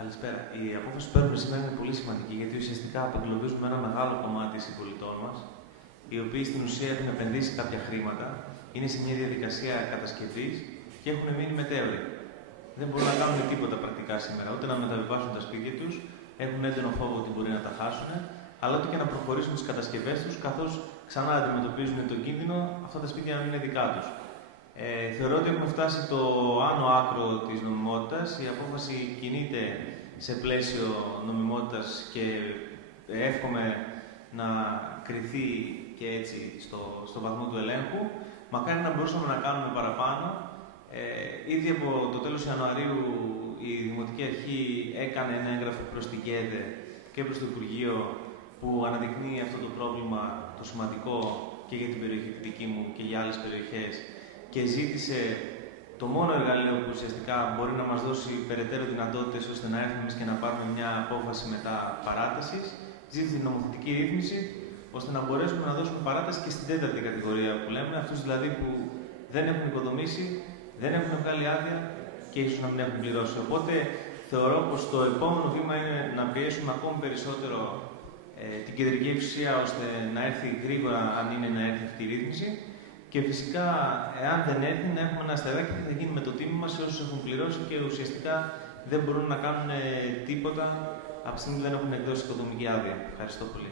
Καλησπέρα. Η απόφαση που παίρνουμε σήμερα είναι πολύ σημαντική, γιατί ουσιαστικά απεγκλωβίζουμε ένα μεγάλο κομμάτι συμπολιτών μας, οι οποίοι στην ουσία έχουν επενδύσει κάποια χρήματα, είναι σε μια διαδικασία κατασκευής και έχουν μείνει μετέωροι. Δεν μπορούν να κάνουν τίποτα πρακτικά σήμερα, ούτε να μεταβιβάσουν τα σπίτια τους, έχουν έντονο φόβο ότι μπορεί να τα χάσουν, αλλά ούτε και να προχωρήσουν τις κατασκευές τους, καθώς ξανά αντιμετωπίζουν τον κίνδυνο αυτά τα σπίτια να μην είναι δικά τους. Θεωρώ ότι έχουμε φτάσει το άνω άκρο της νομιμότητας. Η απόφαση κινείται σε πλαίσιο νομιμότητας και εύχομαι να κριθεί και έτσι στο βαθμό του ελέγχου. Μακάρι να μπορούσαμε να κάνουμε παραπάνω. Ήδη από το τέλος Ιανουαρίου η Δημοτική Αρχή έκανε ένα έγγραφο προς την ΚΕΔΕ και προς το Υπουργείο που αναδεικνύει αυτό το πρόβλημα το σημαντικό και για την περιοχή τη δική μου και για άλλες περιοχές και ζήτησε το μόνο εργαλείο που ουσιαστικά μπορεί να μας δώσει περαιτέρω δυνατότητες ώστε να έρθουμε εμείς και να πάρουμε μια απόφαση μετά παράτασης. Ζήτησε την νομοθετική ρύθμιση ώστε να μπορέσουμε να δώσουμε παράταση και στην τέταρτη κατηγορία που λέμε, αυτούς δηλαδή που δεν έχουν οικοδομήσει, δεν έχουν βγάλει άδεια και ίσως να μην έχουν πληρώσει. Οπότε θεωρώ πως το επόμενο βήμα είναι να πιέσουμε ακόμη περισσότερο την κεντρική εξουσία ώστε να έρθει γρήγορα, αν είναι να έρθει αυτή η ρύθμιση. Και φυσικά, εάν δεν έρθει, να έχουμε ένα αστεράκι που θα γίνει με το τίμημα σε όσους έχουν πληρώσει και ουσιαστικά δεν μπορούν να κάνουν τίποτα από τη στιγμή που δεν έχουν εκδώσει οικοδομική άδεια. Ευχαριστώ πολύ.